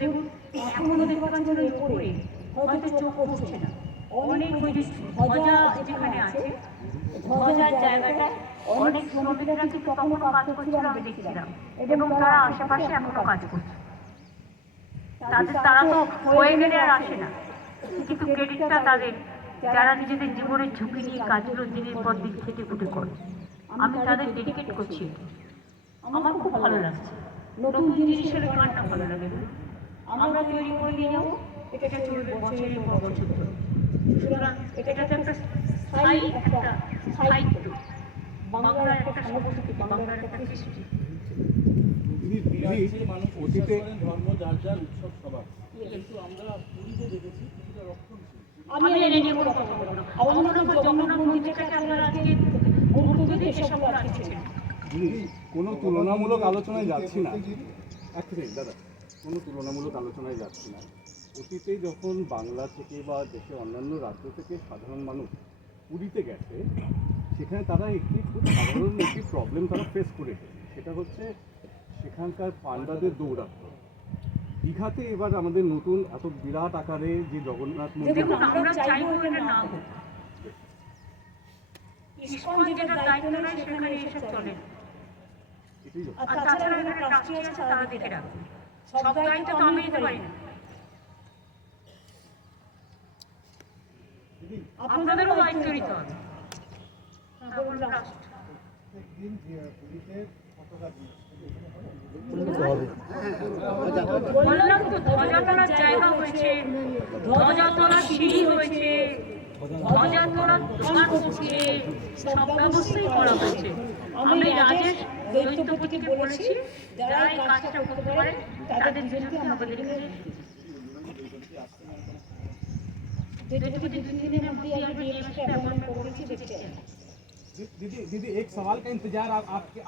দেখুন এখনো দেখতে পাচ্ছেন ওই উপরে হয়তো চোখ পড়ছে না, অনেক ওই যে ধ্বজা যেখানে আছে ধ্বজার জায়গাটায় অনেক শ্রমিকরা কিন্তু তখনও কাজ করছিল, আমি দেখছিলাম, এবং তারা আশেপাশে এখনো কাজ করছে। তারা তো হয়ে গেলে আর আসে না, কিন্তু ক্রেডিটটা তাদের, যারা নিজেদের জীবনের ঝুঁকি নিয়ে কাজগুলো দিনের পর দিন খেটে খুঁটে করে। আমি তাদের ডেডিকেট করছি। আমার খুব ভালো লাগছে। নতুন জিনিস হলে কার না ভালো লাগে? আমরা তৈরি করে নিয়ে যাবো, এটা চলবে বছরের পর বছর ধরে। সুতরাং এটা তো একটা স্থায়ী একটা স্থায়িত্ব, বাংলার একটা সংস্কৃতি, বাংলার একটা কৃষ্টি। অতীতে ধর্ম যার যার উৎসব সবার, কিন্তু আমরা পুরীতে দেখেছি কিছুটা রক্ষণশীল। আমি এনে নিয়ে কোনো কথা বলবো না। আমার জগন্নাথ মন্দিরটাকে আপনারা আজকে গুরুত্ব দিয়ে এসব রাখছেন। কোনো তুলনামূলক আলোচনায় যাচ্ছি না, এক মিনিট দাদা, কোনো তুলনামূলক আলোচনায় যাচ্ছি না। অতীতে যখন বাংলা থেকে বা দেশের অন্যান্য রাজ্য থেকে সাধারণ মানুষ পুরীতে গেছে, সেখানে তারা একটি খুব সাধারণ একটি প্রবলেম তারা ফেস করেছে, সেটা হচ্ছে সেখানকার পাণ্ডাদের দৌরাত্ম্য। দীঘাতে এবার আমাদের নতুন এত বিরাট আকারে যে জগন্নাথ মন্দির, আমরা চাইবো এটা না হোক। ইসকন যেটা দায়িত্ব নেয় সেখানে এসব চলে। আর তাছাড়া এখানে ট্রাস্টি আছে, তারা দেখে রাখবে। সব দায়িত্ব তো আমি নিতে পারি না, আপনাদেরও দায়িত্ব নিতে হবে। বললাম তো, ধ্বজা তোলার জায়গা হয়েছে, ধ্বজা তোলার সিঁড়ি হয়েছে, ধ্বজা তোলার দোকান হচ্ছে, সব ব্যবস্থাই করা হয়েছে। আমি রাজেশ দৈত্যপতিকে বলেছি, যারা এই কাজটা করতে পারে তাদের দুজনকে আমাদের এখানে दीदी 2-3 दिनों में DLP DLP से अपॉइंटमेंट करेंगे। दीदी एक सवाल का इंतजार आपके